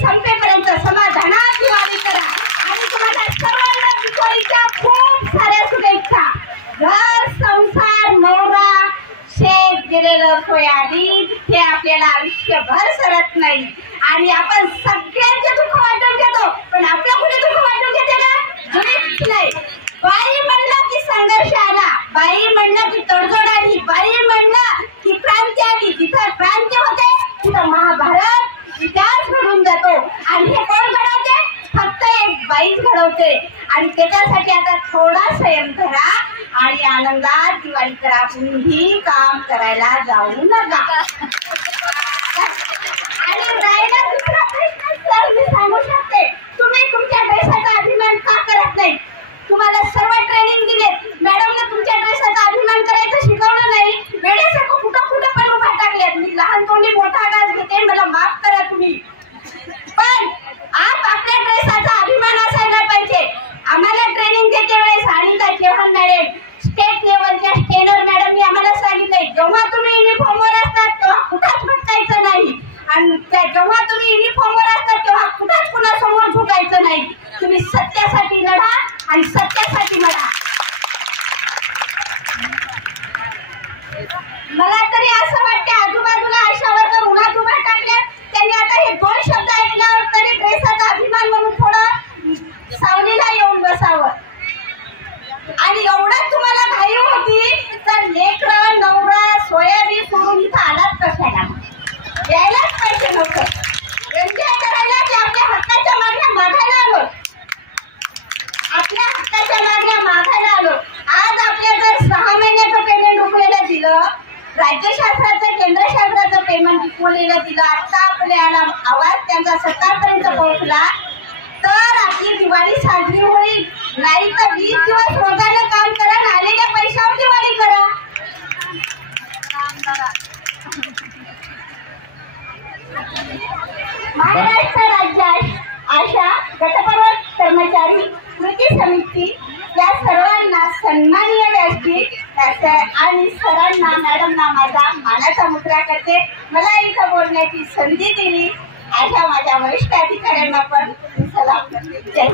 संपेपर्यंत समाधानात दिवाळी करा आणि तुम्हाला सर्वांना दिवाळीच्या खूप साऱ्या शुभेच्छा। घर संसार नवरा शेत दिलेलं सोयाबीन हे आपल्याला आयुष्यभर सरत नाही आणि आपण सगळ्यांचे दुःख वाटून घेतो, पण आपलं कुठे दुःख वाटून घेते का? नाही। बाई म्हणलं की संघर्ष आला, बाई म्हणलं की तडजोड आली, बाई म्हणलं की क्रांती आली। जिथं क्रांती होते तिथं महाभारत इतिहास घडून जातो आणि हे कोण घडवते? फक्त एक बाईच घडवते। आणि त्याच्यासाठी आता थोडा संयम धरा आणि आनंदात दिवाळी करा, कुणीही काम करायला जाऊ नका। आणि राहिला दुसरा प्रश्न सर मी सांगू शकते, तुम्ही तुमच्या ड्रेसचा अभिमान का करत नाही? तुम्हाला सर्व ट्रेनिंग दिले, मॅडमने तुमच्या ड्रेसचा अभिमान करायचं शिकवलं नाही, वेळेसारखं कुठं कुठं पण उभा टाकल्यात। मी लहान तोंडी मोठा आवाज घेते, मला माफ करा तुम्ही, पण आप आपल्या ड्रेसचा अभिमान असायला पाहिजे। आम्हाला ट्रेनिंग देते वेळेस अनिता चव्हाण मॅडम स्टेट लेवलच्या स्टेनर मॅडमनी आम्हाला सांगितलंय, जेव्हा तुम्ही युनिफॉर्मवर असतात तेव्हा कुठंच भटकायचं नाही आणि जेव्हा तुम्ही युनिफॉर्मवर असतात तेव्हा कुठंच कुणासमोर झुकायचं नाही। तुम्ही सत्यासाठी लढा आणि सत्यासाठी लढा। मला तरी असं वाटते आजूबाजूला अशावर जर उन्हात उभा टाकल्यात त्यांनी आता हे दोन शब्द ऐकल्यावर तरी ड्रेसचा अभिमान म्हणून थोडं सावलीला येऊन बसावं। आणि एवढंच तुम्हाला घाई होती तर लेकरं नवरा सोयाबीन सोडून इथं आलात कशाला? यायलाच पाहिजे नव्हतं, एन्जॉय करायला की आपल्या हक्काच्या मागण्या मागायला आलो, आपल्या हक्काच्या मागण्या मागायला आलो। आज आपल्या जर 6 महिन्याचं पेमेंट रुपयाला दिलं, राज्यशास्त्राचं केंद्रशास्त्राचं पेमेंट रुपयाला दिलं, आता आपल्याला आवाज त्यांचा सरकारपर्यंत पोहोचला तर आपली दिवाळी साजरी होईल। नाही तर 20 दिवस रोजानं काम करा, आलेल्या पैशावर दिवाळी करा। महाराष्ट्र राज्य आशा गटप्रवर्तक कर्मचारी कृती समिती या सर्वांना सन्माननीय व्यासपीठ आणि सरांना मॅडमना माझा मानाचा मुद्रा करते। मला इथं बोलण्याची संधी दिली अशा माझ्या वरिष्ठ अधिकाऱ्यांना पण सलाम करते।